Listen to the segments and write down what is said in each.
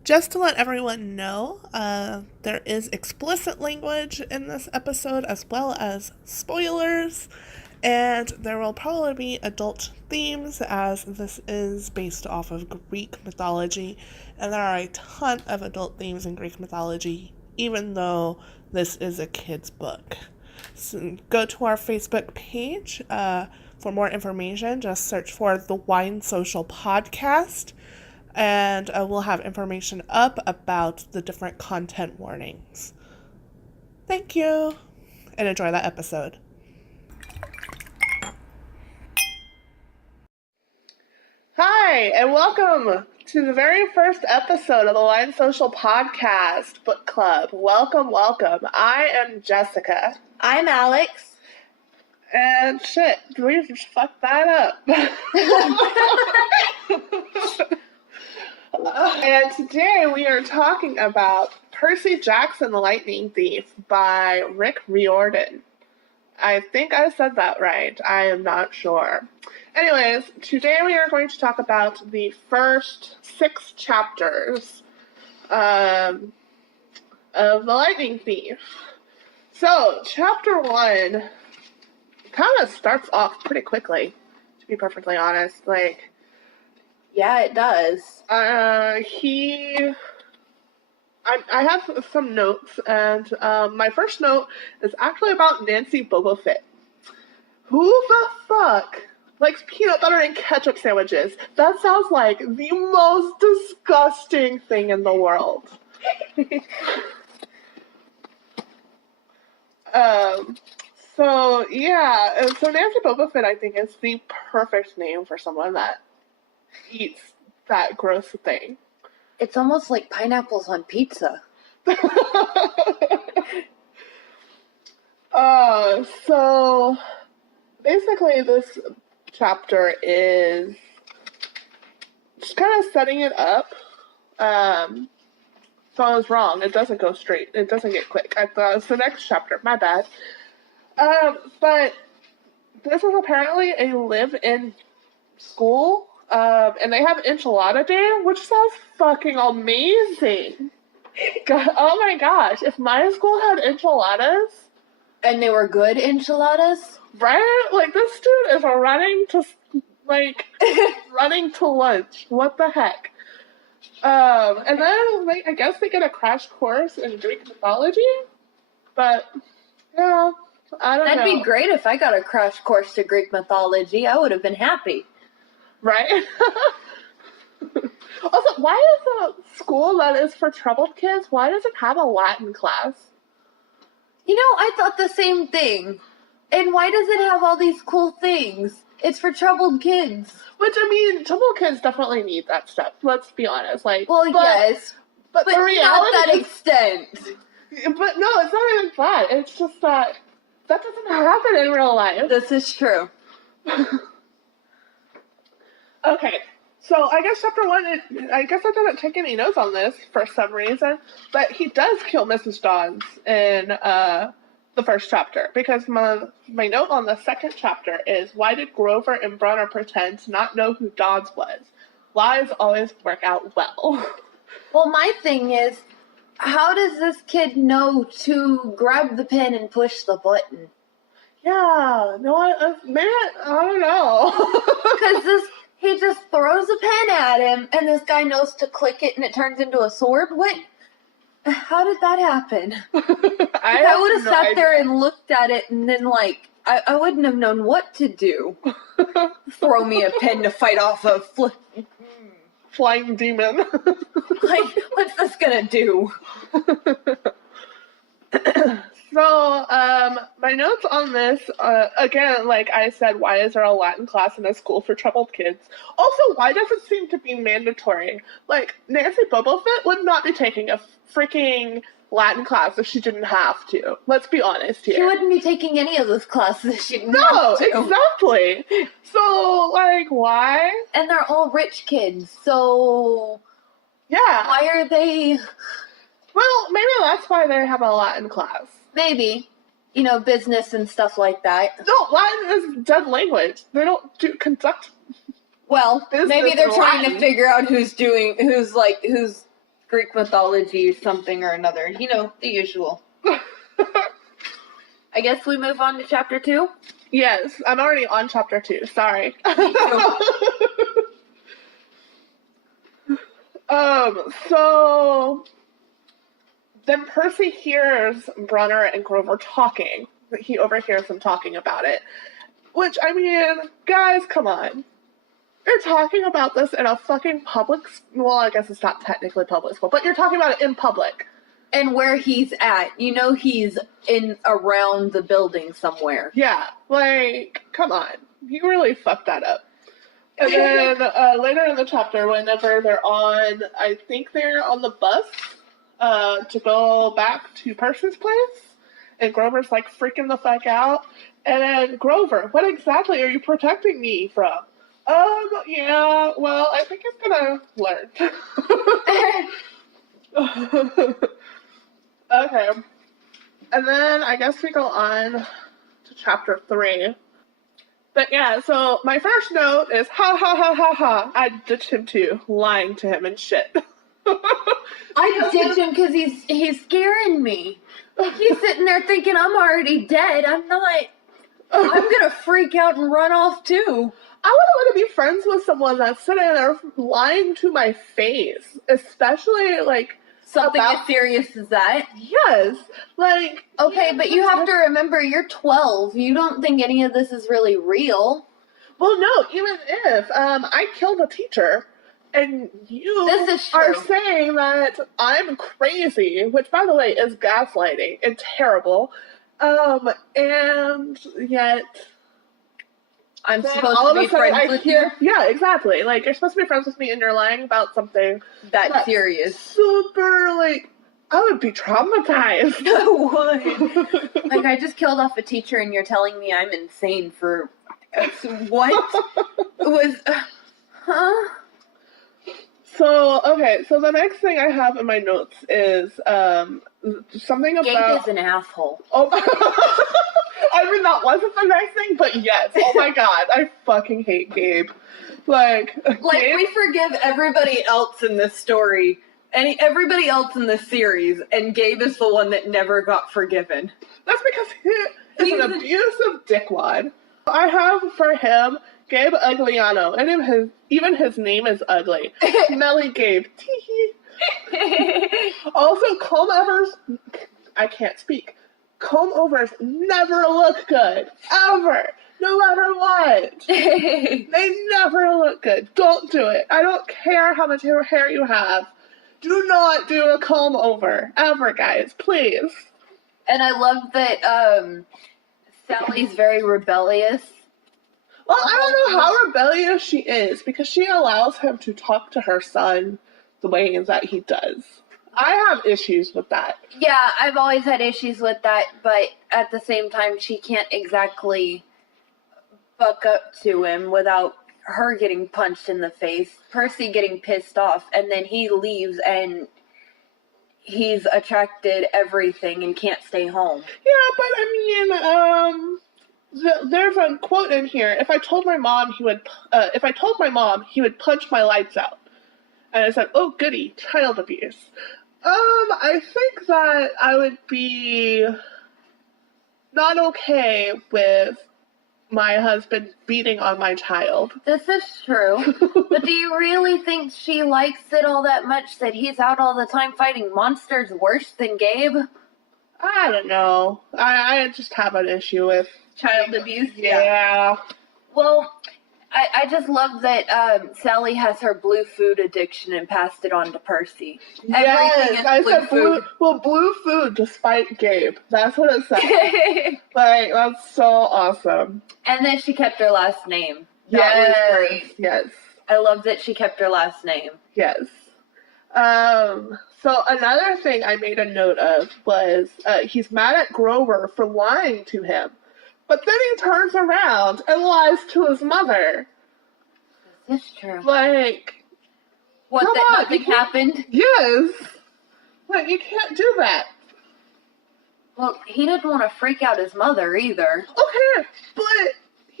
Just to let everyone know, there is explicit language in this episode as well as spoilers, and there will probably be adult themes as this is based off of Greek mythology, and there are a ton of adult themes in Greek mythology, even though this is a kid's book. So go to our Facebook page for more information. Just search for the Wine Social Podcast, and we'll have information up about the different content warnings. Thank you, and enjoy that episode. Hi, and welcome to the very first episode of the Wine Social Podcast Book Club. Welcome, welcome. I am Jessica. I'm Alex. And shit, we just fucked that up. And today we are talking about Percy Jackson the Lightning Thief by Rick Riordan. I think I said that right. I am not sure. Anyways, today we are going to talk about the first 6 chapters of The Lightning Thief. So, chapter 1 kind of starts off pretty quickly, to be perfectly honest. Yeah, it does. I have some notes, and my first note is actually about Nancy Bobofit. Who the fuck likes peanut butter and ketchup sandwiches? That sounds like the most disgusting thing in the world. So Nancy Bobofit, I think, is the perfect name for someone that eats that gross thing. It's almost like pineapples on pizza. So basically this chapter is just kind of setting it up. So I was wrong. It doesn't go straight. It doesn't get quick. I thought it was the next chapter. My bad. But this is apparently a live-in school. And they have enchilada day, which sounds fucking amazing. God, oh my gosh, if my school had enchiladas. And they were good enchiladas? Right? Like, this dude is running to lunch. What the heck? And then, I guess they get a crash course in Greek mythology? But, yeah, I don't know. That'd be great if I got a crash course to Greek mythology. I would have been happy. Right? Also, why is a school that is for troubled kids, why does it have a Latin class? You know, I thought the same thing. And why does it have all these cool things? It's for troubled kids. Which, I mean, troubled kids definitely need that stuff. Let's be honest. Yes. But the reality not that extent. But no, it's not even that. It's just that doesn't happen in real life. This is true. Okay, so I guess chapter 1, I guess I didn't take any notes on this for some reason, but he does kill Mrs. Dawes in the first chapter, because my note on the second chapter is, why did Grover and Brunner pretend to not know who Dawes was? Lies always work out well. Well, my thing is, how does this kid know to grab the pen and push the button? Yeah, no, maybe I don't know. Because he just throws a pen at him, and this guy knows to click it, and it turns into a sword? What? How did that happen? I would have sat there and looked at it, and then, I wouldn't have known what to do. Throw me a pen to fight off a flying demon. What's this gonna do? So, my notes on this, again, like I said, why is there a Latin class in a school for troubled kids? Also, why does it seem to be mandatory? Like, Nancy Bobofit would not be taking a freaking Latin class if she didn't have to. Let's be honest here. She wouldn't be taking any of those classes if she didn't have to. No, exactly. So, why? And they're all rich kids, so... Yeah. Why are they... Well, maybe that's why they have a Latin class. Maybe. Business and stuff like that. No, Latin is dead language. They don't conduct Well, business maybe they're in trying Latin. to figure out who's Greek mythology, something or another. You know, the usual. I guess we move on to chapter 2? Yes, I'm already on chapter 2. Sorry. So then Percy hears Brunner and Grover talking. He overhears them talking about it. Which, I mean, guys, come on. You're talking about this in a fucking public... Well, I guess it's not technically public school, but you're talking about it in public. And where he's at. You know he's in around the building somewhere. Yeah, like, come on. You really fucked that up. And then later in the chapter, whenever they're on... I think they're on the bus to go back to Percy's place. And Grover's, like, freaking the fuck out. And then, Grover, what exactly are you protecting me from? Yeah, well, I think he's gonna learn. Okay. And then I guess we go on to chapter 3. But yeah, so my first note is, ha ha ha ha ha, I ditched him too, lying to him and shit. I ditched him because he's scaring me. He's sitting there thinking I'm already dead. I'm not. I'm gonna freak out and run off too. I wouldn't want to be friends with someone that's sitting there lying to my face, especially like something as serious as that. Yes, like okay, but you have to remember you're 12. You don't think any of this is really real. Well, no, even if I killed a teacher. And you this are saying that I'm crazy, which, by the way, is gaslighting and terrible. And yet... I'm supposed to be friends with you? Yeah, exactly. Like, you're supposed to be friends with me and you're lying about something... That's serious. Super, like... I would be traumatized. No way. Like, I just killed off a teacher and you're telling me I'm insane for... What? Was... Huh? So, okay, so the next thing I have in my notes is something about... Gabe is an asshole. Oh, I mean, that wasn't the next thing, but yes. Oh my god, I fucking hate Gabe. Like Gabe? We forgive everybody else in this story, and everybody else in this series, and Gabe is the one that never got forgiven. That's because he's an abusive dickwad. I have for him... Gabe Ugliano, and even his name is ugly. Smelly Gabe. Also, comb-overs, I can't speak. Comb-overs never look good. Ever. No matter what. They never look good. Don't do it. I don't care how much hair you have. Do not do a comb-over. Ever, guys. Please. And I love that Sally's very rebellious. Well, I don't know how rebellious she is, because she allows him to talk to her son the way that he does. I have issues with that. Yeah, I've always had issues with that, but at the same time, she can't exactly buck up to him without her getting punched in the face, Percy getting pissed off, and then he leaves and he's attracted everything and can't stay home. Yeah, but I mean, there's a quote in here. If I told my mom, he would punch my lights out. And I said, "Oh, goody, child abuse." I think that I would be not okay with my husband beating on my child. This is true. But do you really think she likes it all that much that he's out all the time fighting monsters worse than Gabe? I don't know. I just have an issue with child abuse? Yeah. Well, I just love that Sally has her blue food addiction and passed it on to Percy. Yes, I said blue. Well, blue food despite Gabe. That's what it said. Like, that's so awesome. And then she kept her last name. That was great. Yes. I love that she kept her last name. Yes. So another thing I made a note of was he's mad at Grover for lying to him. But then he turns around and lies to his mother. This is true. Like, what, that nothing happened? Yes. Like, you can't do that. Well, he didn't want to freak out his mother either. Okay, but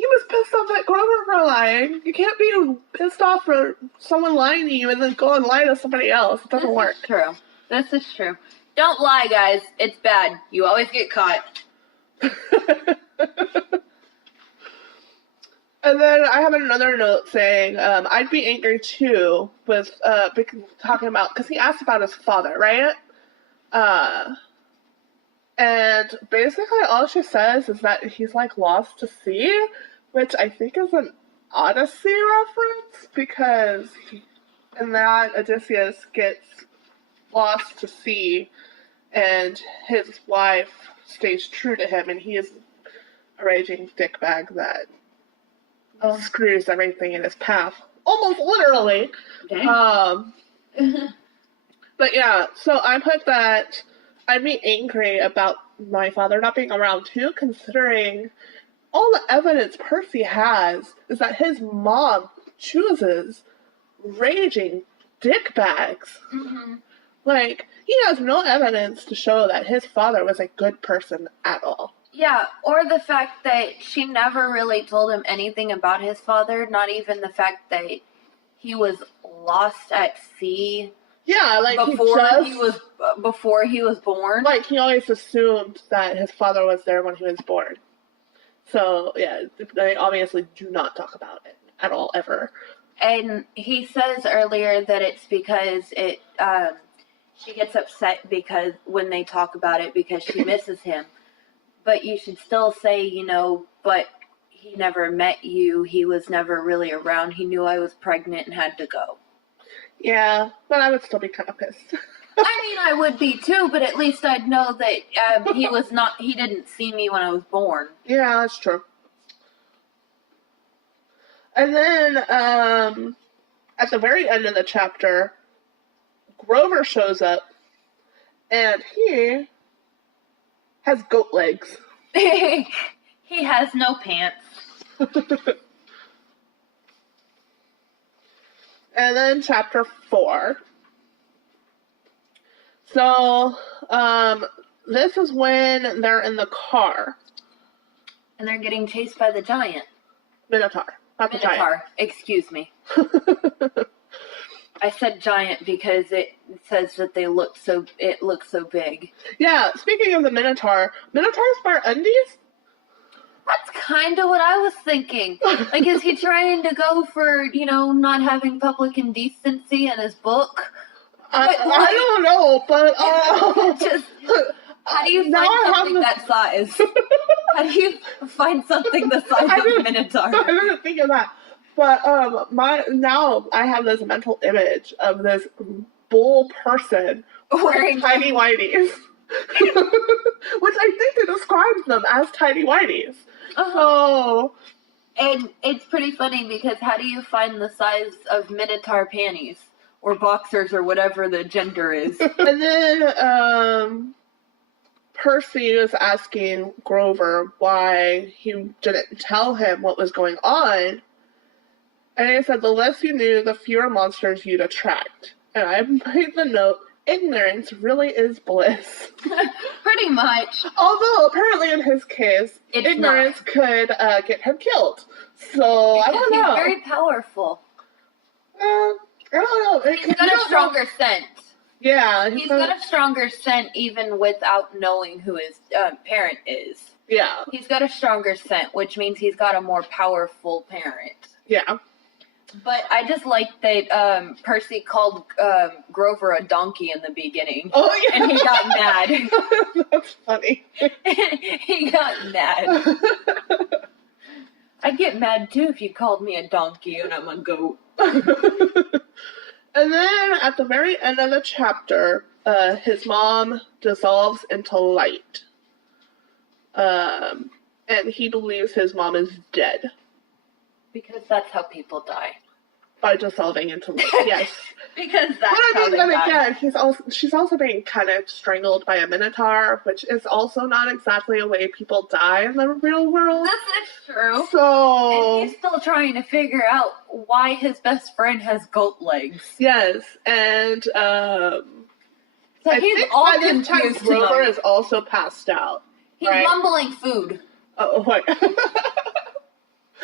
he was pissed off at Grover for lying. You can't be pissed off for someone lying to you and then go and lie to somebody else. It doesn't work. True. This is true. Don't lie, guys. It's bad. You always get caught. And then I have another note saying, I'd be angry too with, talking about, because he asked about his father, right? And basically all she says is that he's, like, lost to sea, which I think is an Odyssey reference, because in that Odysseus gets lost to sea, and his wife stays true to him, and he is a raging dickbag that screws everything in his path, almost literally. Okay. But yeah, so I put that I'd be angry about my father not being around too, considering all the evidence Percy has is that his mom chooses raging dickbags. Mm-hmm. Like, he has no evidence to show that his father was a good person at all. Yeah, or the fact that she never really told him anything about his father, not even the fact that he was lost at sea. Yeah, like before he was born. Like, he always assumed that his father was there when he was born. So, yeah, they obviously do not talk about it at all, ever. And he says earlier that it's because she gets upset because when they talk about it because she misses him. But you should still say, but he never met you. He was never really around. He knew I was pregnant and had to go. Yeah, but I would still be kind of pissed. I mean, I would be too, but at least I'd know that he didn't see me when I was born. Yeah, that's true. And then, at the very end of the chapter, Grover shows up, and he has goat legs. He has no pants. And then chapter 4. So, this is when they're in the car. And they're getting chased by the giant. Minotaur. Not the giant. Minotaur. Excuse me. I said giant because it says that it looks so big. Yeah, speaking of the Minotaur, Minotaurs wear undies? That's kind of what I was thinking. Like, is he trying to go for, not having public indecency in his book? I don't know, but... just, how do you find something that size? How do you find something the size of a Minotaur? I didn't think of that. But now I have this mental image of this bull person wearing tiny whities. Which I think it describes them as tiny whities. So... And it's pretty funny because how do you find the size of Minotaur panties? Or boxers or whatever the gender is. And then Percy was asking Grover why he didn't tell him what was going on. And he said, the less you knew, the fewer monsters you'd attract. And I made the note, ignorance really is bliss. Pretty much. Although, apparently in his case, ignorance could get him killed. So, I don't know. He's very powerful. I don't know. He's got a stronger scent. Yeah. He's got a stronger scent even without knowing who his parent is. Yeah. He's got a stronger scent, which means he's got a more powerful parent. Yeah. But I just like that Percy called Grover a donkey in the beginning. Oh, yeah. And he got mad. That's funny. He got mad. I'd get mad too if you called me a donkey and I'm a goat. And then at the very end of the chapter, his mom dissolves into light. And he believes his mom is dead. Because that's how people die. By dissolving into light, yes. Because that's how they die. Again, she's also being kind of strangled by a Minotaur, which is also not exactly a way people die in the real world. That's true. So... And he's still trying to figure out why his best friend has goat legs. Yes, and, So I he's think all by this time confused Grover tonight. is also passed out. He's right? mumbling food. Oh, wait.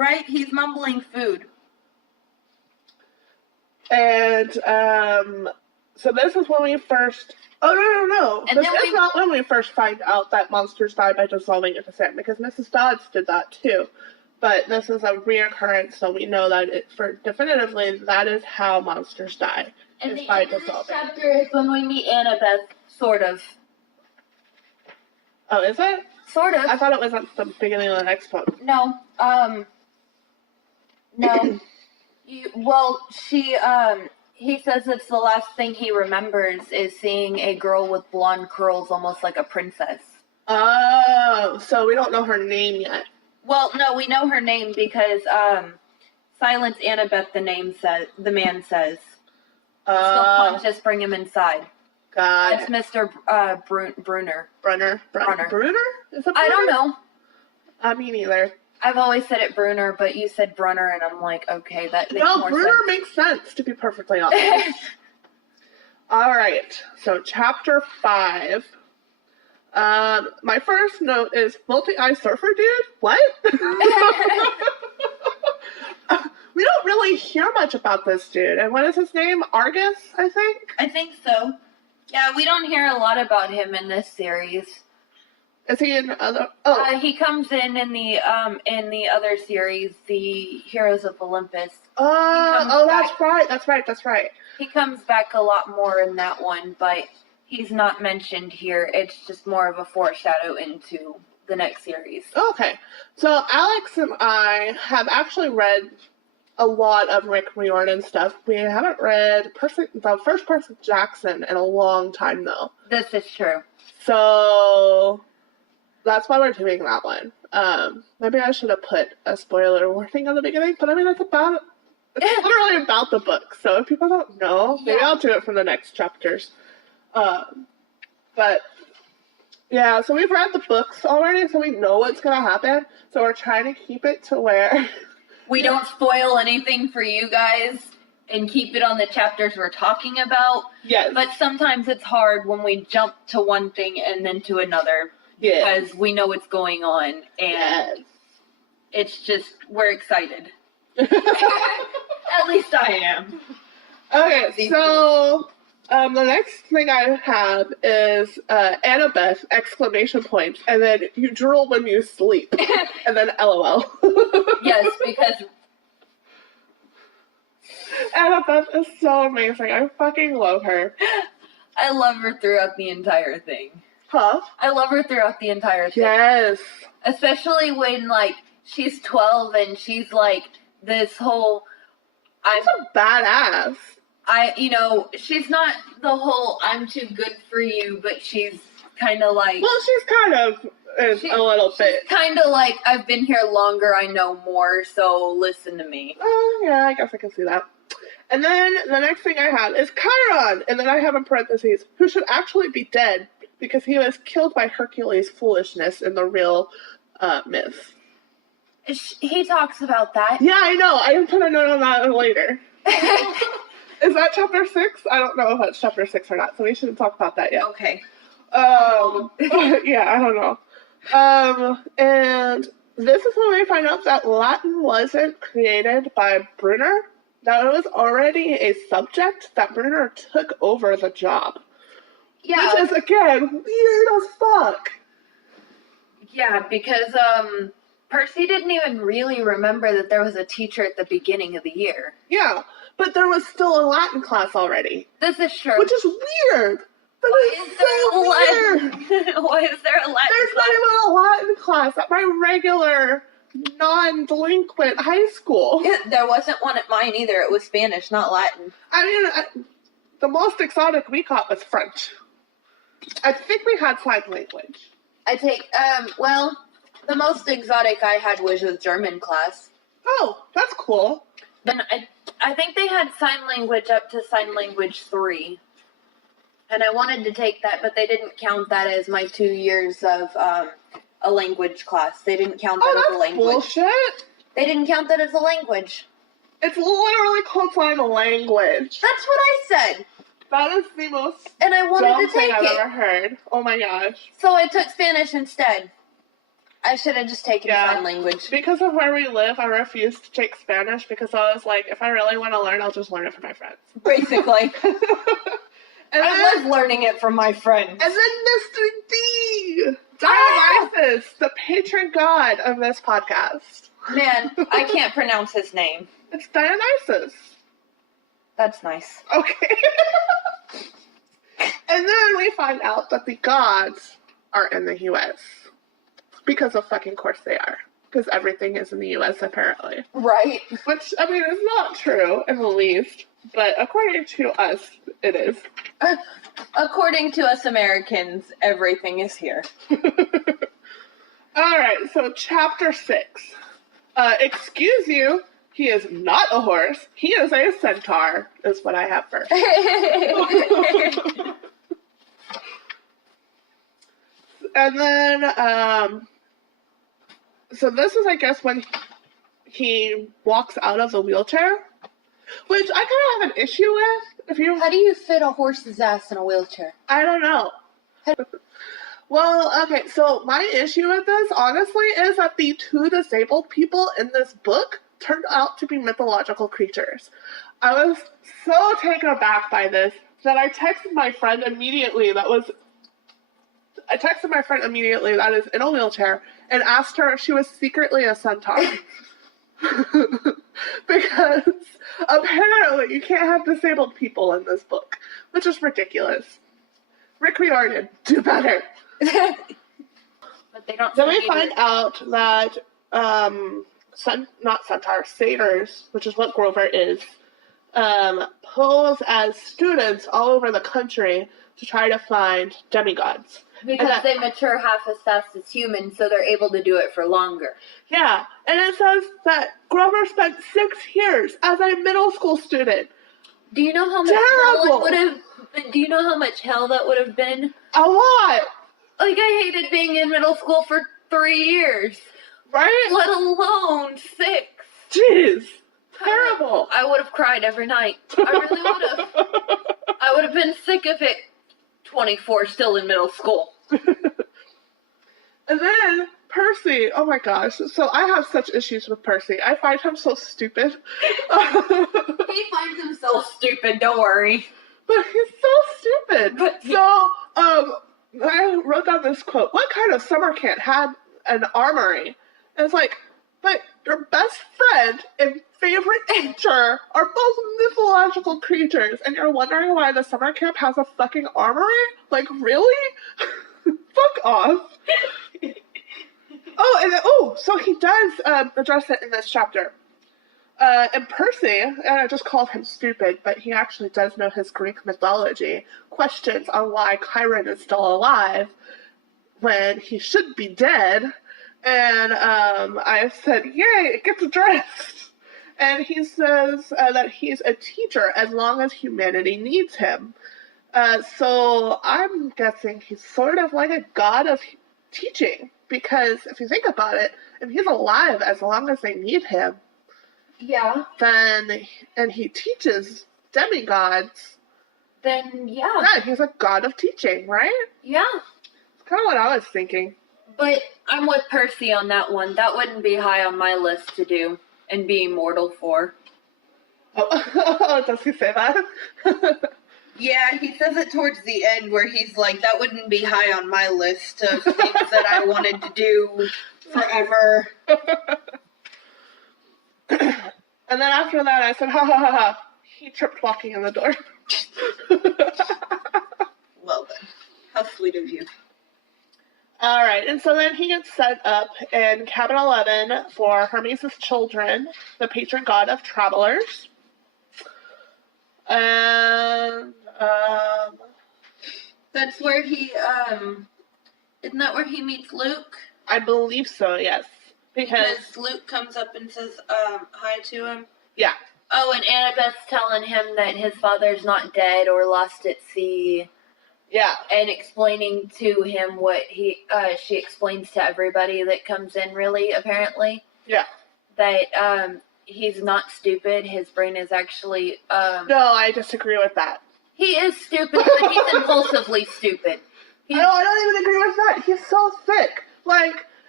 Right? He's mumbling food. And, so this is when we first... Oh, no. And this is not when we first find out that monsters die by dissolving into sand, because Mrs. Dodds did that too. But this is a reoccurrence, so we know that definitively that is how monsters die. And is the by end of this dissolving. chapter is when we meet Annabeth, sort of. Oh, is it? Sort of. I thought it was at the beginning of the next one. No. No. He says it's the last thing he remembers is seeing a girl with blonde curls almost like a princess. Oh, so we don't know her name yet. Well, no, we know her name because, silence Annabeth, the man says. Still conscious, bring him inside. God. That's Mr. Brunner. Brunner? Brunner? Is it Brunner? I don't know. Me neither. I've always said it Brunner, but you said Brunner, and I'm like, okay, that makes more sense. No, Brunner makes sense, to be perfectly honest. Alright, so chapter 5. My first note is multi-eye surfer dude? What? We don't really hear much about this dude. And what is his name? Argus, I think? I think so. Yeah, we don't hear a lot about him in this series. Is he in other? Oh, he comes in the other series, the Heroes of Olympus. That's right. He comes back a lot more in that one, but he's not mentioned here. It's just more of a foreshadow into the next series. Okay, so Alex and I have actually read a lot of Rick Riordan stuff. We haven't read the first Percy Jackson in a long time, though. This is true. So that's why we're doing that one. Maybe I should have put a spoiler warning at the beginning, but I mean, it's literally about the book. So if people don't know, maybe I'll do it for the next chapters. But yeah, so we've read the books already, so we know what's going to happen. So we're trying to keep it to where we don't spoil anything for you guys and keep it on the chapters we're talking about. Yes. But sometimes it's hard when we jump to one thing and then to another. Yes. Because we know what's going on. And it's just, we're excited. At least I am. Okay, so the next thing I have is Annabeth, exclamation point, and then you drool when you sleep, and then LOL. Yes, because Annabeth is so amazing. I fucking love her. I love her throughout the entire thing. Huh? I love her throughout the entire thing. Yes. Especially when, like, she's 12 and she's, like, this whole... She's a badass. She's not the whole I'm too good for you, but she's kind of like... Well, she's kind of a little bit. Kind of like, I've been here longer, I know more, so listen to me. Yeah, I guess I can see that. And then the next thing I have is Chiron, and then I have in parentheses, who should actually be dead because he was killed by Hercules' foolishness in the real myth. He talks about that. Yeah, I know. I put a note on that later. Is that chapter 6? I don't know if that's chapter 6 or not, so we shouldn't talk about that yet. Okay. Yeah, I don't know. And this is when we find out that Latin wasn't created by Brunner. That it was already a subject that Brunner took over the job. Yeah. Which is, again, weird as fuck. Yeah, because, Percy didn't even really remember that there was a teacher at the beginning of the year. Yeah, but there was still a Latin class already. This is true. Which is weird. Why is there a Latin class? There's not even a Latin class at my regular non-delinquent high school. There wasn't one at mine either. It was Spanish, not Latin. I mean, the most exotic we got was French. I think we had sign language. The most exotic I had was a German class. Oh, that's cool. Then I think they had sign language up to sign language 3. And I wanted to take that, but they didn't count that as my 2 years of a language class. They didn't count that as a language. Bullshit. They didn't count that as a language. It's literally called sign language. That's what I said. That is the most and I wanted dumb to take thing I've ever heard. Oh my gosh. So I took Spanish instead. I should have just taken sign language. Because of where we live, I refused to take Spanish because I was like, if I really want to learn, I'll just learn it from my friends. Basically. I love learning it from my friends. And then Mr. D! Dionysus, the patron god of this podcast. Man, I can't pronounce his name. It's Dionysus. That's nice. Okay. And then we find out that the gods are in the U.S. Because of fucking course they are. Because everything is in the U.S. apparently. Right. Which, I mean, is not true in the least. But according to us, it is. According to us Americans, everything is here. Alright, so chapter 6. Excuse you, he is not a horse. He is a centaur, is what I have first. And then, so this is, I guess, when he walks out of the wheelchair, which I kind of have an issue with. How do you fit a horse's ass in a wheelchair? I don't know. Well, okay, so my issue with this, honestly, is that the 2 disabled people in this book turned out to be mythological creatures. I was so taken aback by this that I texted my friend immediately that is in a wheelchair and asked her if she was secretly a centaur. Because apparently you can't have disabled people in this book, which is ridiculous. Rick Riordan, do better. But they don't. Then we find out that not centaurs, satyrs, which is what Grover is, pose as students all over the country to try to find demigods. Because they mature half as fast as humans, so they're able to do it for longer. Yeah, and it says that Grover spent 6 years as a middle school student. Do you know how much hell it would have? Do you know how much hell that would have been? A lot. Like, I hated being in middle school for 3 years. Right? Let alone 6. Jeez. Terrible. I would have cried every night. I really would have. I would have been sick of it. 24, still in middle school. And then Percy, oh my gosh. So I have such issues with Percy. I find him so stupid. He finds himself stupid, don't worry. But he's so stupid. So, I wrote down this quote. What kind of summer camp had an armory? And it's like, but your best friend and favorite teacher are both mythological creatures, and you're wondering why the summer camp has a fucking armory? Like, really? Fuck off. So he does address it in this chapter. And Percy, and I just called him stupid, but he actually does know his Greek mythology, questions on why Chiron is still alive when he should be dead. And I said, yay, it gets addressed. And he says that he's a teacher as long as humanity needs him. So I'm guessing he's sort of like a god of teaching. Because if you think about it, if he's alive as long as they need him, yeah, then, and he teaches demigods, then yeah, he's a god of teaching, right? Yeah. It's kind of what I was thinking. But I'm with Percy on that one. That wouldn't be high on my list to do and be immortal for. Oh, does he say that? Yeah, he says it towards the end where he's like, that wouldn't be high on my list of things that I wanted to do forever. And then after that I said, ha ha ha ha, he tripped walking in the door. Well then, how sweet of you. Alright, and so then he gets set up in Cabin 11 for Hermes' children, the patron god of travelers. And, that's where he, isn't that where he meets Luke? I believe so, yes. Because Luke comes up and says, hi to him? Yeah. Oh, and Annabeth's telling him that his father's not dead or lost at sea. Yeah. And explaining to him what she explains to everybody that comes in, really, apparently. Yeah. That, he's not stupid. His brain is actually, No, I disagree with that. He is stupid, but he's impulsively stupid. No, I don't even agree with that. He's so thick. Like,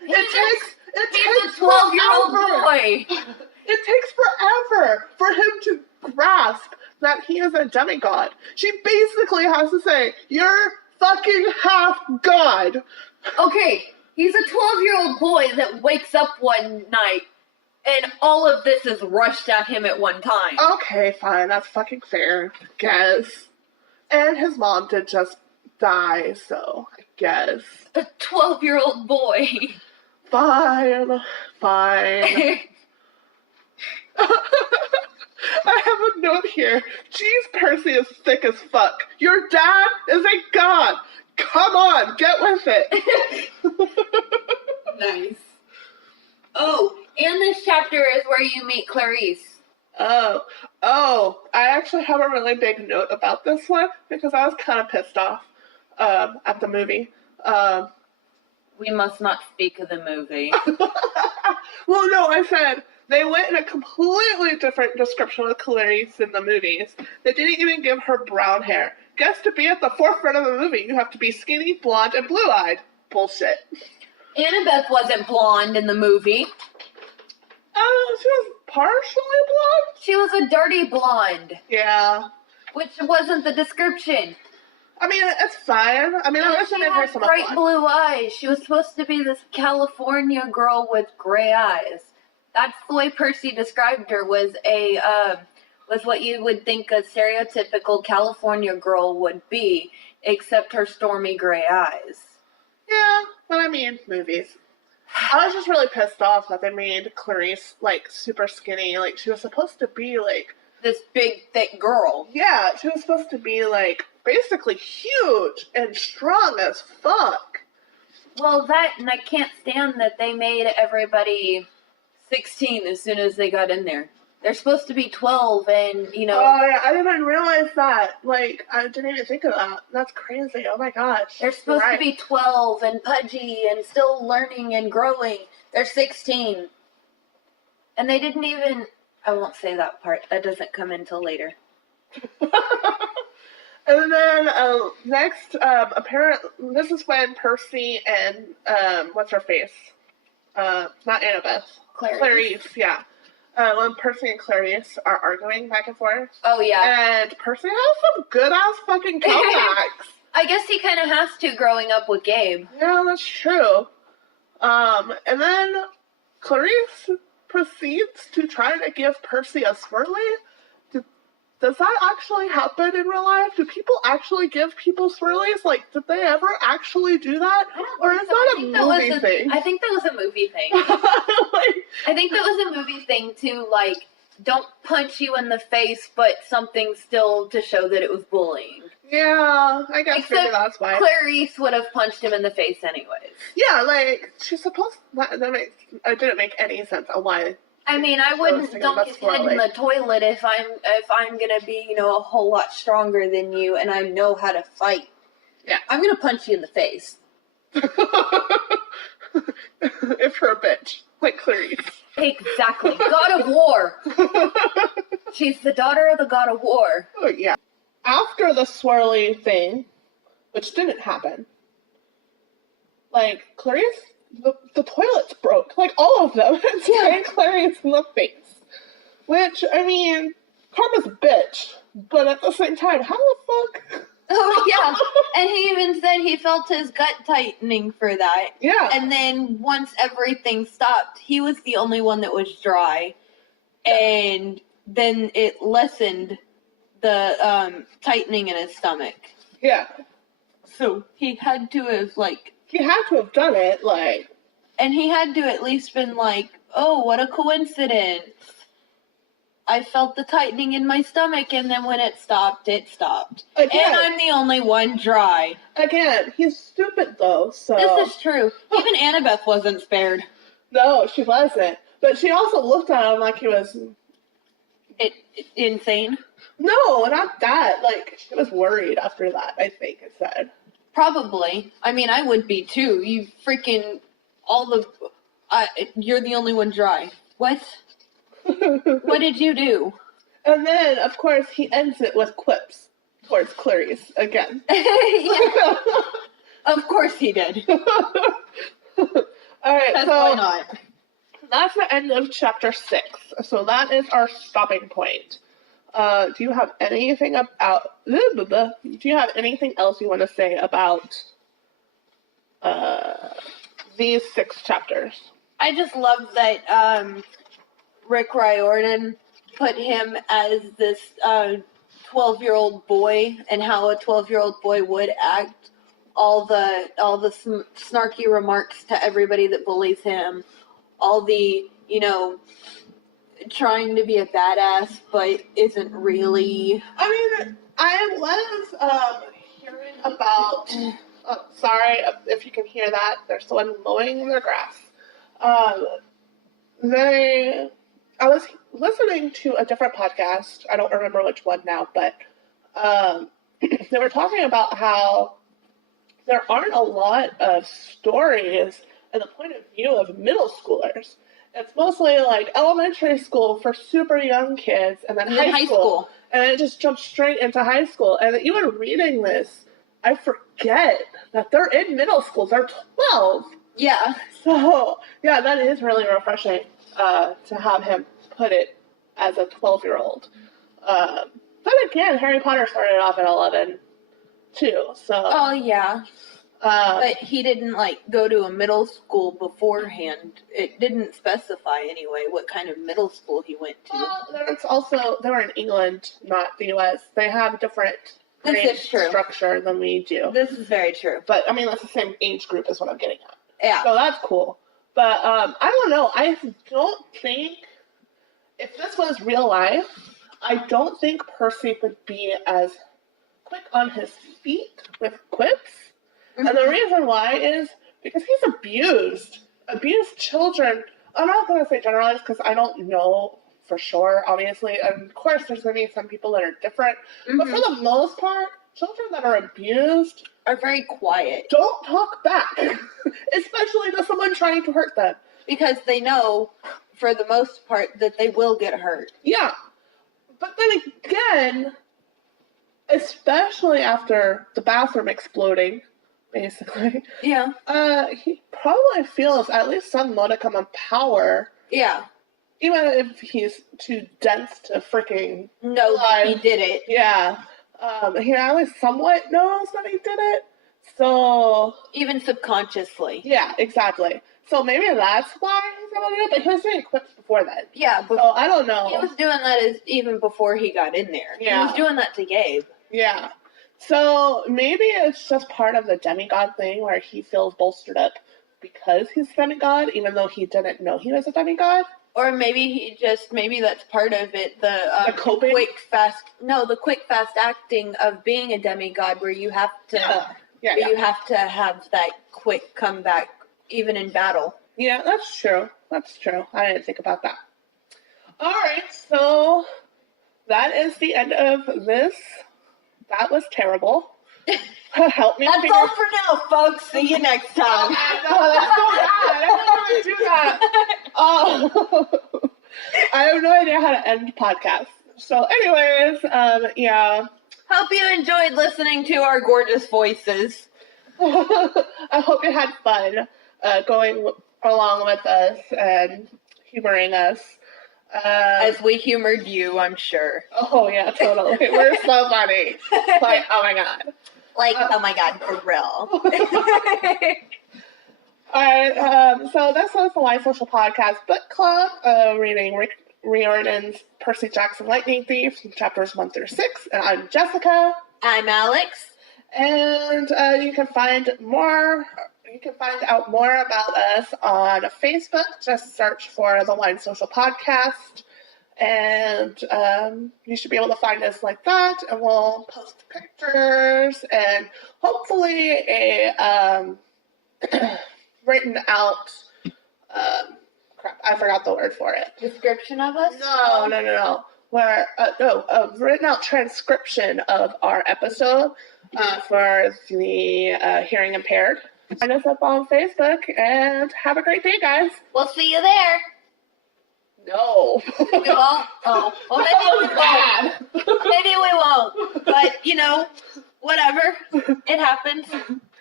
He's a 12-year-old boy. It takes forever for him to grasp that he is a demigod. She basically has to say, "You're fucking half god." Okay, he's a 12-year-old boy that wakes up one night and all of this is rushed at him at one time. Okay, fine, that's fucking fair, I guess. And his mom did just die, so I guess. A 12-year-old boy. Fine. I have a note here. Jeez, Percy is thick as fuck. Your dad is a god. Come on, get with it. Nice. Oh, and this chapter is where you meet Clarice. Oh, I actually have a really big note about this one because I was kind of pissed off at the movie. We must not speak of the movie. Well, no, I said they went in a completely different description with Clarice in the movies. They didn't even give her brown hair. Guess to be at the forefront of the movie, you have to be skinny, blonde, and blue-eyed. Bullshit. Annabeth wasn't blonde in the movie. She was partially blonde? She was a dirty blonde. Yeah. Which wasn't the description. I mean, it's fine. I mean, I wish I didn't hear some bright blue eyes. She was supposed to be this California girl with gray eyes. That's the way Percy described her, was what you would think a stereotypical California girl would be, except her stormy gray eyes. Yeah, but I mean, movies. I was just really pissed off that they made Clarice, like, super skinny. Like, she was supposed to be, like... this big, thick girl. Yeah, she was supposed to be, like, basically huge and strong as fuck. Well, and I can't stand that they made everybody 16 as soon as they got in there. They're supposed to be 12 and, you know... Oh, yeah, I didn't even realize that. Like, I didn't even think of that. That's crazy. Oh, my gosh. They're supposed to be 12 and pudgy and still learning and growing. They're 16. And they didn't even... I won't say that part. That doesn't come until later. And then, next, apparently, this is when Percy and, what's-her-face? Not Annabeth. Clarice, yeah. When Percy and Clarice are arguing back and forth. Oh, yeah. And Percy has some good-ass fucking comebacks. I guess he kind of has to growing up with Gabe. Yeah, that's true. And then Clarice proceeds to try to give Percy a swirly. Does that actually happen in real life? Do people actually give people swirlies? Like, did they ever actually do that? Or is that a movie thing? I think that was a movie thing. I think that was a movie thing to, like, don't punch you in the face, but something still to show that it was bullying. Yeah, I guess maybe that's why. Clarice would have punched him in the face anyways. Yeah, like, she's supposed... it didn't make any sense on why... I mean, I wouldn't dunk his head in the toilet if I'm gonna be, you know, a whole lot stronger than you and I know how to fight. Yeah. I'm gonna punch you in the face. If you're a bitch. Like Clarice. Exactly. God of War. She's the daughter of the God of War. Oh, yeah. After the swirly thing, which didn't happen, like, Clarice... The toilets broke. Like, all of them. It's spraying Clarice in the face. Which, I mean, karma's a bitch. But at the same time, how the fuck? Oh, yeah. And he even said he felt his gut tightening for that. Yeah. And then once everything stopped, he was the only one that was dry. And then it lessened the tightening in his stomach. Yeah. So he had to have, like... He had to have done it, like... And he had to at least been like, oh, what a coincidence. I felt the tightening in my stomach, and then when it stopped, it stopped. Again, and I'm the only one dry. Again, he's stupid, though, so... This is true. Even Annabeth wasn't spared. No, she wasn't. But she also looked at him like he was... Insane? No, not that. Like, she was worried after that, I think it said. Probably. I mean, I would be too. You freaking you're the only one dry. What? What did you do? And then, of course, he ends it with quips towards Clarice again. Yeah. Of course he did. All right, Because so why not? that's the end of chapter 6. So that is our stopping point. Do you have anything else you want to say about these 6 chapters? I just love that Rick Riordan put him as this 12-year-old boy and how a 12-year-old boy would act. All the snarky remarks to everybody that bullies him. All the, trying to be a badass but isn't really. I mean, I was hearing about. Oh, sorry if you can hear that. There's someone mowing their grass. I was listening to a different podcast. I don't remember which one now, but they were talking about how there aren't a lot of stories in the point of view of middle schoolers. It's mostly like elementary school for super young kids, and then high school. And it just jumps straight into high school. And even reading this, I forget that they're in middle school. They're 12. Yeah. So, yeah, that is really refreshing to have him put it as a 12-year-old. But again, Harry Potter started off at 11, too. So. Oh, yeah. But he didn't, go to a middle school beforehand. It didn't specify, anyway, what kind of middle school he went to. Well, they were in England, not the U.S. They have different grade structure than we do. This is very true. But, I mean, that's the same age group is what I'm getting at. Yeah. So that's cool. But, I don't know. I don't think, if this was real life, I don't think Percy would be as quick on his feet with quips. Mm-hmm. And the reason why is because he's abused. Abused children. I'm not going to say generalized because I don't know for sure, obviously. And of course, there's going to be some people that are different. Mm-hmm. But for the most part, children that are abused are very quiet. Don't talk back, especially to someone trying to hurt them. Because they know, for the most part, that they will get hurt. Yeah. But then again, especially after the bathroom exploding, basically. Yeah. He probably feels at least some modicum of power. Yeah. Even if he's too dense to freaking know that he did it. Yeah. He at least somewhat knows that he did it. So. Even subconsciously. Yeah, exactly. So maybe that's why he's able to do it, but he was doing quips before that. Yeah. So I don't know. He was doing that even before he got in there. Yeah. He was doing that to Gabe. Yeah. So maybe it's just part of the demigod thing where he feels bolstered up because he's a demigod, even though he didn't know he was a demigod. Or maybe maybe that's part of it. The coping? The quick, fast acting of being a demigod where you have to, you have to have that quick comeback even in battle. Yeah, that's true. That's true. I didn't think about that. All right, so that is the end of this. That was terrible. Help me. That's all for now, folks. See you next time. No, that's so bad. I don't want to do that. Oh, I have no idea how to end podcasts. So, anyways, yeah. Hope you enjoyed listening to our gorgeous voices. I hope you had fun going along with us and humoring us. As we humored you, I'm sure. Oh, yeah, totally. We're so funny. Like, oh my god. Oh my god, for real. Alright, so this was the Live Social Podcast Book Club, reading Rick Riordan's Percy Jackson Lightning Thief, chapters 1 through 6. And I'm Jessica. I'm Alex. And you can find out more about us on Facebook. Just search for the Wine Social Podcast. And you should be able to find us like that. And we'll post pictures and hopefully a written out, I forgot the word for it. Description of us? No. Where, a written out transcription of our episode for the hearing impaired. Find us up on Facebook and have a great day, guys. We'll see you there. No. We won't? Oh, well, maybe we won't. Maybe we won't. But, whatever. It happens.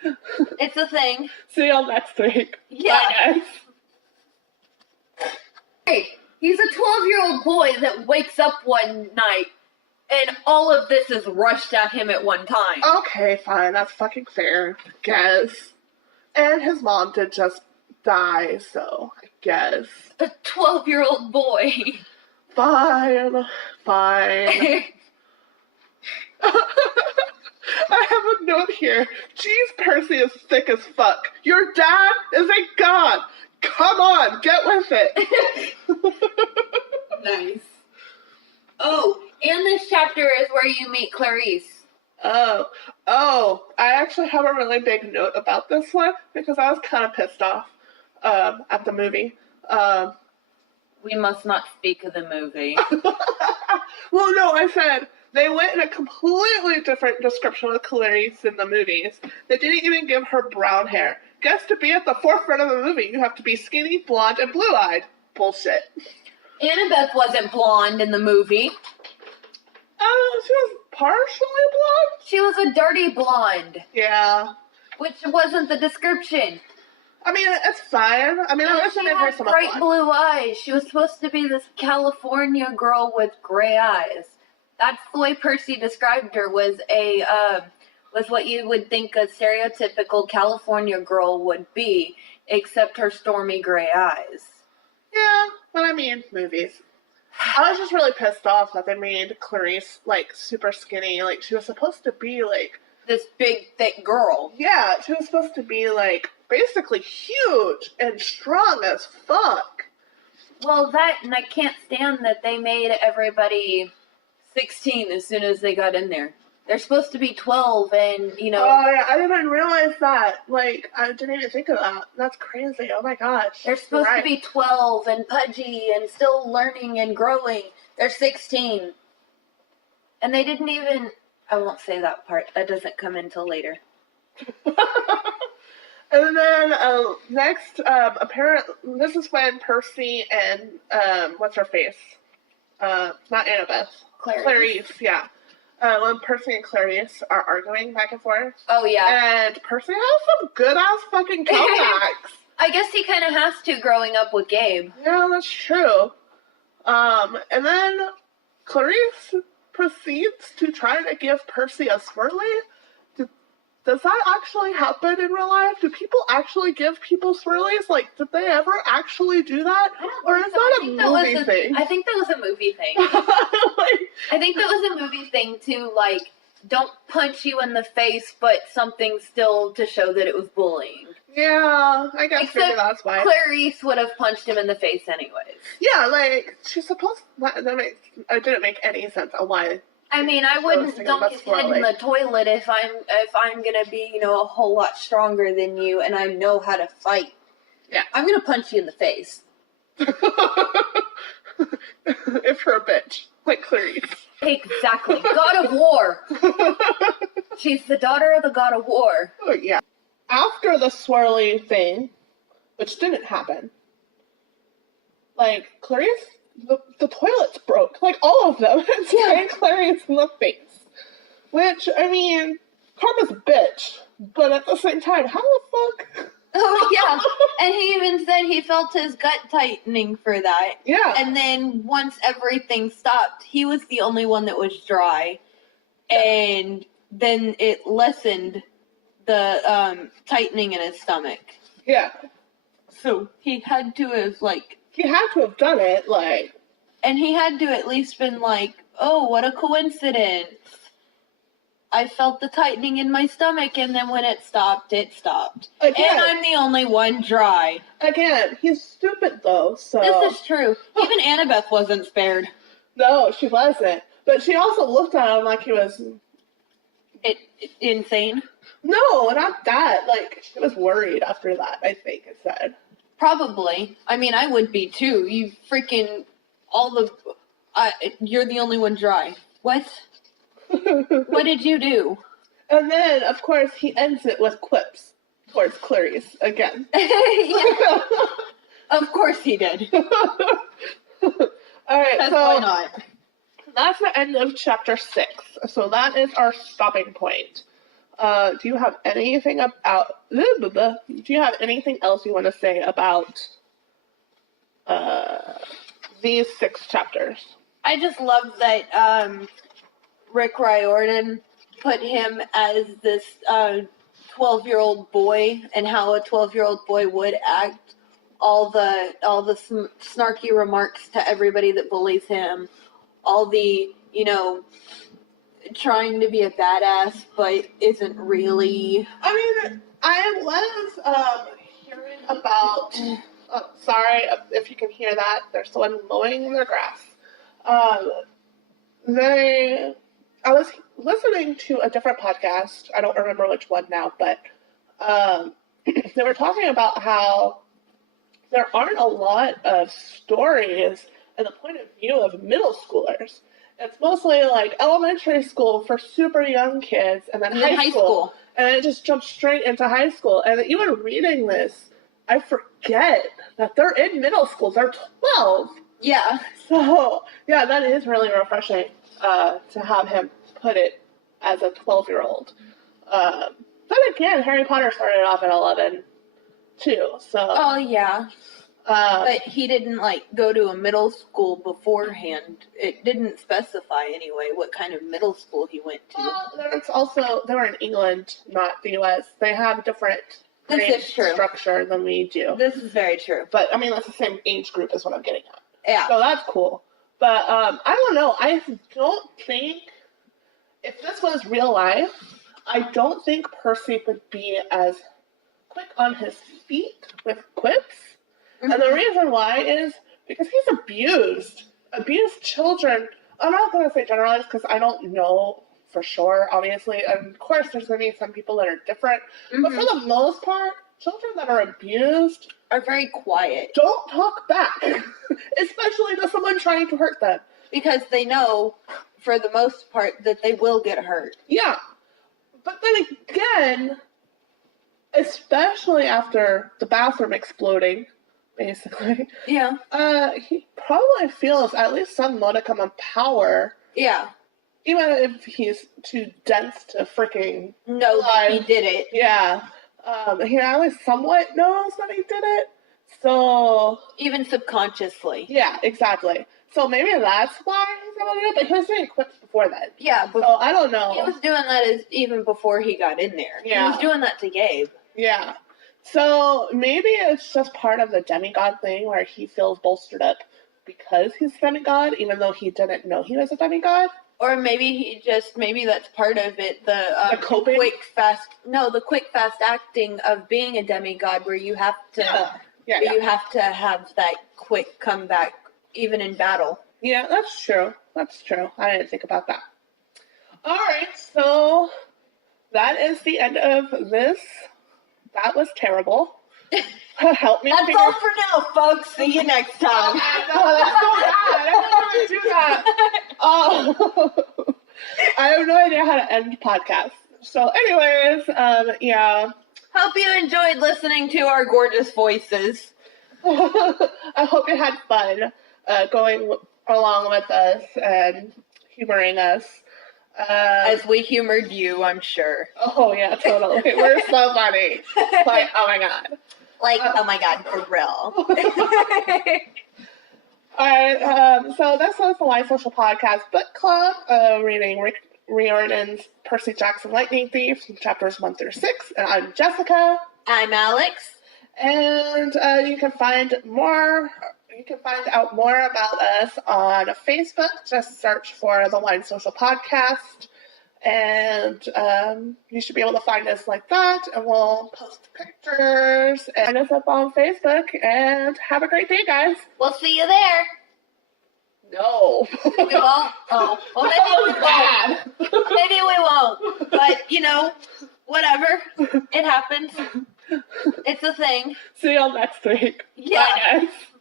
It's a thing. See y'all next week. Yeah. Bye, guys. Hey, he's a 12-year-old boy that wakes up one night, and all of this is rushed at him at one time. Okay, fine. That's fucking fair. I guess. And his mom did just die, so I guess. A 12-year-old boy. Fine. Fine. I have a note here. Jeez, Percy is thick as fuck. Your dad is a god. Come on, get with it. Nice. Oh, and this chapter is where you meet Clarice. Oh, I actually have a really big note about this one because I was kind of pissed off at the movie. We must not speak of the movie. Well, no, I said they went in a completely different description with Clarice in the movies. They didn't even give her brown hair. Guess to be at the forefront of the movie, you have to be skinny, blonde, and blue-eyed. Bullshit. Annabeth wasn't blonde in the movie. She was partially blonde? She was a dirty blonde. Yeah. Which wasn't the description. I mean, it's fine. I mean, I wish I didn't hear some bright blue eyes. She was supposed to be this California girl with gray eyes. That's the way Percy described her, was what you would think a stereotypical California girl would be, except her stormy gray eyes. Yeah, but I mean, movies. I was just really pissed off that they made Clarice, like, super skinny. Like, she was supposed to be, like... this big, thick girl. Yeah, she was supposed to be, like, basically huge and strong as fuck. Well, that, and I can't stand that they made everybody 16 as soon as they got in there. They're supposed to be 12 and, you know... Oh, yeah, I didn't even realize that. Like, I didn't even think of that. That's crazy. Oh, my gosh. They're supposed to be 12 and pudgy and still learning and growing. They're 16. And they didn't even... I won't say that part. That doesn't come until later. And then, next, apparently, this is when Percy and, what's her face? Not Annabeth. Clarice, yeah. When Percy and Clarice are arguing back and forth. Oh, yeah. And Percy has some good-ass fucking comebacks. I guess he kind of has to growing up with Gabe. Yeah, that's true. And then Clarice proceeds to try to give Percy a swirly. Does that actually happen in real life? Do people actually give people swirlies? Like, did they ever actually do that? Or is that a movie thing? I think that was a movie thing. I think that was a movie thing, too. Like, don't punch you in the face, but something still to show that it was bullying. Yeah, I guess maybe that's why. Clarice would have punched him in the face anyways. Yeah, like, she's supposed to... It didn't make any sense on why... I mean, I wouldn't dunk his head in the toilet if I'm gonna be, you know, a whole lot stronger than you and I know how to fight. Yeah. I'm gonna punch you in the face. If you're a bitch, like Clarice. Exactly. God of War. She's the daughter of the God of War. Oh, yeah. After the swirly thing, which didn't happen, like, Clarice... The toilets broke. Like, all of them. And sprayed Clarice in the face. Which, I mean, karma's a bitch. But at the same time, how the fuck? Oh, yeah. And he even said he felt his gut tightening for that. Yeah. And then once everything stopped, he was the only one that was dry. And then it lessened the tightening in his stomach. Yeah. So he had to have, like... He had to have done it, like... And he had to at least been like, oh, what a coincidence. I felt the tightening in my stomach, and then when it stopped, it stopped. Again, and I'm the only one dry. Again, he's stupid, though, so... This is true. Even Annabeth wasn't spared. No, she wasn't. But she also looked at him like he was... Insane? No, not that. Like, she was worried after that, I think it said. Probably. I mean, I would be too. You freaking you're the only one dry. What? What did you do? And then, of course, he ends it with quips towards Clarice again. Yeah. Of course he did. Alright, so why not? That's the end of chapter 6. So that is our stopping point. Do you have anything else you want to say about these 6 chapters? I just love that Rick Riordan put him as this 12-year-old boy and how a 12-year-old boy would act. All the snarky remarks to everybody that bullies him. All the, trying to be a badass but isn't really. I mean, I was hearing about. Sorry if you can hear that. There's someone mowing their grass. I was listening to a different podcast. I don't remember which one now, but they were talking about how there aren't a lot of stories in the point of view of middle schoolers. It's mostly like elementary school for super young kids, and then high school. And it just jumps straight into high school. And even reading this, I forget that they're in middle school. They're 12. Yeah. So, yeah, that is really refreshing to have him put it as a 12-year-old. Then again, Harry Potter started off at 11, too. So. Oh, yeah. But he didn't, go to a middle school beforehand. It didn't specify, anyway, what kind of middle school he went to. Well, they were in England, not the U.S. They have different structure than we do. This is very true. But, I mean, that's the same age group is what I'm getting at. Yeah. So that's cool. But, I don't know. I don't think, if this was real life, I don't think Percy would be as quick on his feet with quips. And the reason why is because he's abused. Abused children. I'm not going to say generalized because I don't know for sure, obviously. And of course, there's going to be some people that are different. But for the most part, children that are abused are very quiet. Don't talk back, especially to someone trying to hurt them. Because they know, for the most part, that they will get hurt. Yeah. But then again, especially after the bathroom exploding, basically. Yeah. He probably feels at least some modicum of power. Yeah. Even if he's too dense to freaking know that he did it. Yeah. He at least somewhat knows that he did it. So. Even subconsciously. Yeah, exactly. So maybe that's why he's able to do it, but he was doing quips before that. Yeah. So I don't know. He was doing that even before he got in there. Yeah. He was doing that to Gabe. Yeah. So maybe it's just part of the demigod thing where he feels bolstered up because he's a demigod, even though he didn't know he was a demigod. Or maybe maybe that's part of it. The coping? The quick, fast acting of being a demigod, where you have to, you have to have that quick comeback, even in battle. Yeah, that's true. That's true. I didn't think about that. All right, so that is the end of this. That was terrible. Help me. That's all for now, folks. See you next time. No, that's so bad. I don't do that. Oh, I have no idea how to end podcasts. So, anyways, yeah. Hope you enjoyed listening to our gorgeous voices. I hope you had fun going along with us and humoring us. As we humored you, I'm sure. Oh, yeah, totally. We're so funny. Like, oh my God. Oh my God, for real. All right, so this was the Live Social Podcast Book Club, reading Rick Riordan's Percy Jackson Lightning Thief, chapters 1 through 6. And I'm Jessica. I'm Alex. And you can find out more about us on Facebook. Just search for the Wine Social Podcast. And you should be able to find us like that. And we'll post pictures. And find us up on Facebook. And have a great day, guys. We'll see you there. No. We won't? Oh. Well, maybe we won't. Maybe we won't. But, whatever. It happens. It's a thing. See y'all next week. Yeah. Bye, guys.